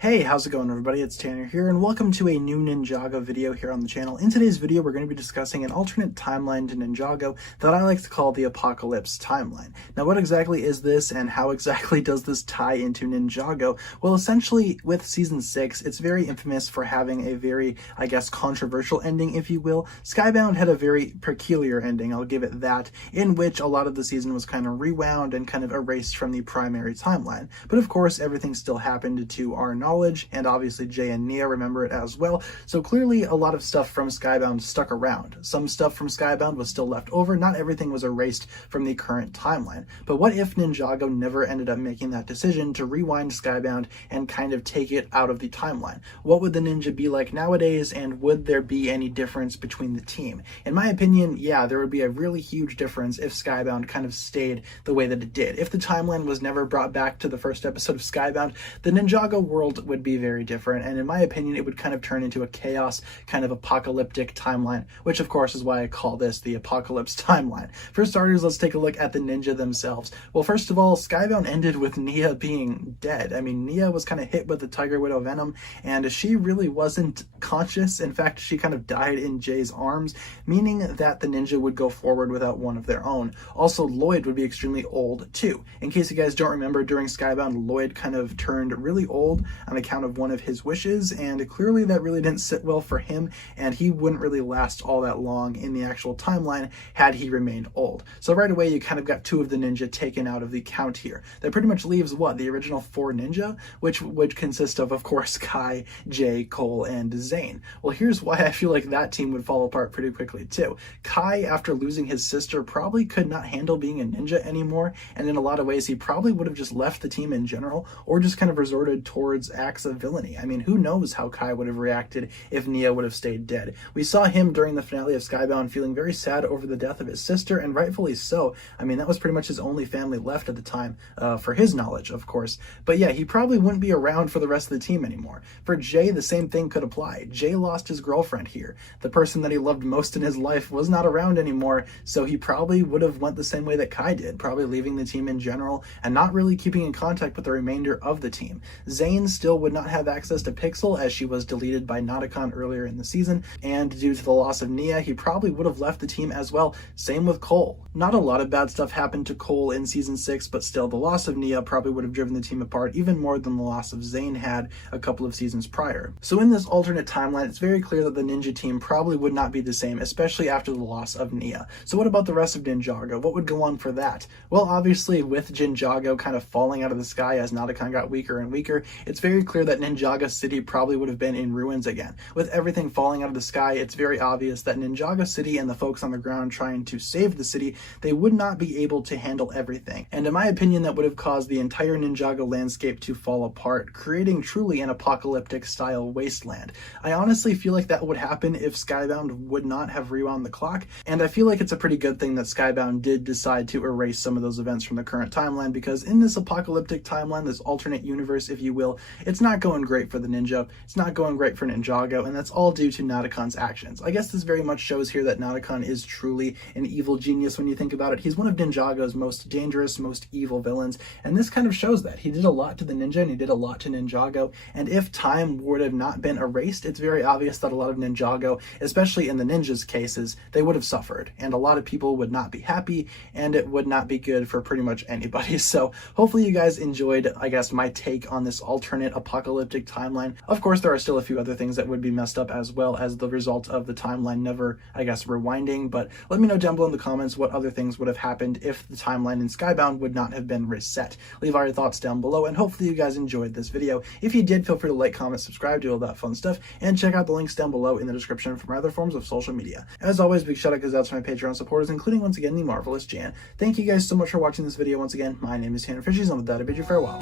Hey, how's it going everybody? It's Tanner here and welcome to a new Ninjago video here on the channel. In today's video, we're going to be discussing an alternate timeline to Ninjago that I like to call the Apocalypse timeline. Now, what exactly is this and how exactly does this tie into Ninjago? Well, essentially with season 6, it's very infamous for having a very, controversial ending, if you will. Skybound had a very peculiar ending, I'll give it that, in which a lot of the season was kind of rewound and kind of erased from the primary timeline. But of course, everything still happened to our knowledge, and obviously Jay and Nia remember it as well, so clearly a lot of stuff from Skybound stuck around. Some stuff from Skybound was still left over, not everything was erased from the current timeline. But what if Ninjago never ended up making that decision to rewind Skybound and kind of take it out of the timeline? What would the ninja be like nowadays, and would there be any difference between the team? In my opinion, yeah, there would be a really huge difference if Skybound kind of stayed the way that it did. If the timeline was never brought back to the first episode of Skybound, the Ninjago world would be very different, and in my opinion it would kind of turn into a chaos, kind of apocalyptic timeline, which of course is why I call this the Apocalypse timeline. For starters, let's take a look at the ninja themselves. Well, first of all, Skybound ended with Nia being dead. I mean, Nia was kind of hit with the Tiger Widow venom, and she really wasn't conscious. In fact, she kind of died in Jay's arms, meaning that the ninja would go forward without one of their own. Also, Lloyd would be extremely old too. In case you guys don't remember, during Skybound, Lloyd kind of turned really old on account of one of his wishes, and clearly that really didn't sit well for him, and he wouldn't really last all that long in the actual timeline had he remained old. So right away you kind of got two of the ninja taken out of the count here. That pretty much leaves what, the original 4 ninja, which would consist of course Kai, Jay, Cole, and Zane. Well, here's why I feel like that team would fall apart pretty quickly too. Kai, after losing his sister, probably could not handle being a ninja anymore, and in a lot of ways he probably would have just left the team in general, or just kind of resorted towards acts of villainy. I mean, who knows how Kai would have reacted if Nia would have stayed dead. We saw him during the finale of Skybound feeling very sad over the death of his sister, and rightfully so. I mean, that was pretty much his only family left at the time, for his knowledge, of course. But yeah, he probably wouldn't be around for the rest of the team anymore. For Jay, the same thing could apply. Jay lost his girlfriend here. The person that he loved most in his life was not around anymore, so he probably would have went the same way that Kai did, probably leaving the team in general and not really keeping in contact with the remainder of the team. Zane still would not have access to Pixel, as she was deleted by Nauticon earlier in the season, and due to the loss of Nia, he probably would have left the team as well. Same with Cole. Not a lot of bad stuff happened to Cole in season 6, but still the loss of Nia probably would have driven the team apart even more than the loss of Zane had a couple of seasons prior. So in this alternate timeline, it's very clear that the ninja team probably would not be the same, especially after the loss of Nia. So what about the rest of Ninjago? What would go on for that? Well, obviously with Ninjago kind of falling out of the sky as Nauticon got weaker and weaker, it's very clear that Ninjago City probably would have been in ruins again. With everything falling out of the sky, it's very obvious that Ninjago City and the folks on the ground trying to save the city, they would not be able to handle everything. And in my opinion, that would have caused the entire Ninjago landscape to fall apart, creating truly an apocalyptic style wasteland. I honestly feel like that would happen if Skybound would not have rewound the clock, and I feel like it's a pretty good thing that Skybound did decide to erase some of those events from the current timeline, because in this apocalyptic timeline, this alternate universe, if you will, it's not going great for the ninja, it's not going great for Ninjago, and that's all due to Nauticon's actions. I guess this very much shows here that Nauticon is truly an evil genius when you think about it. He's one of Ninjago's most dangerous, most evil villains, and this kind of shows that. He did a lot to the ninja, and he did a lot to Ninjago, and if time would have not been erased, it's very obvious that a lot of Ninjago, especially in the ninjas' cases, they would have suffered, and a lot of people would not be happy, and it would not be good for pretty much anybody. So hopefully you guys enjoyed, I guess, my take on this alternate apocalyptic timeline. Of course, there are still a few other things that would be messed up as well as the result of the timeline never, I guess, rewinding, but let me know down below in the comments what other things would have happened if the timeline in Skybound would not have been reset. Leave all your thoughts down below, and hopefully you guys enjoyed this video. If you did, feel free to like, comment, subscribe, do all that fun stuff, and check out the links down below in the description for my other forms of social media. As always, big shout out goes out to my Patreon supporters, including once again the marvelous Jan. Thank you guys so much for watching this video once again. My name is TannerFishies, and with that I bid you farewell.